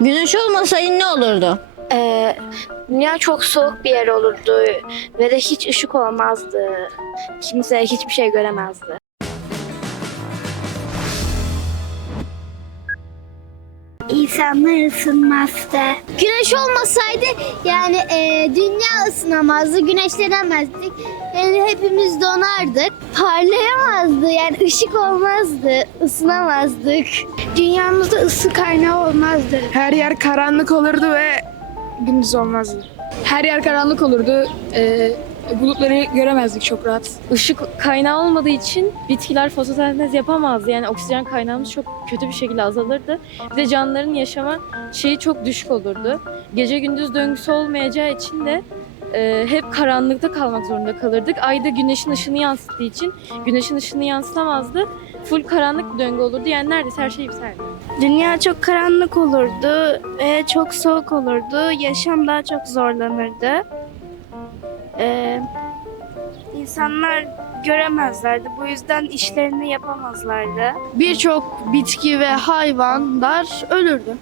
Güneş olmasaydı ne olurdu? Ee, dünya çok soğuk bir yer olurdu ve de hiç ışık olmazdı. Kimse hiçbir şey göremezdi. İnsanlar ısınmazdı. Güneş olmasaydı ısınamazdı, güneşlenemezdik. Yani hepimiz donardık. Parlayamazdı yani ışık olmazdı, ısınamazdık. Dünyamızda ısı kaynağı olmazdı. Her yer karanlık olurdu ve gündüz olmazdı. Her yer karanlık olurdu. Ee, bulutları göremezdik çok rahat. Işık kaynağı olmadığı için bitkiler fotosentez yapamazdı. Yani oksijen kaynağımız çok kötü bir şekilde azalırdı. Bir de canlıların yaşama şeyi çok düşük olurdu. Gece gündüz döngüsü olmayacağı için de e, hep karanlıkta kalmak zorunda kalırdık. Ayda güneşin ışını yansıttığı için güneşin ışını yansıtamazdı. Full karanlık bir döngü olurdu. Yani neredeyse her şey biterdi. Dünya çok karanlık olurdu ve çok soğuk olurdu. Yaşam daha çok zorlanırdı. Ee, insanlar göremezlerdi. Bu yüzden işlerini yapamazlardı. Birçok bitki ve hayvanlar ölürdü.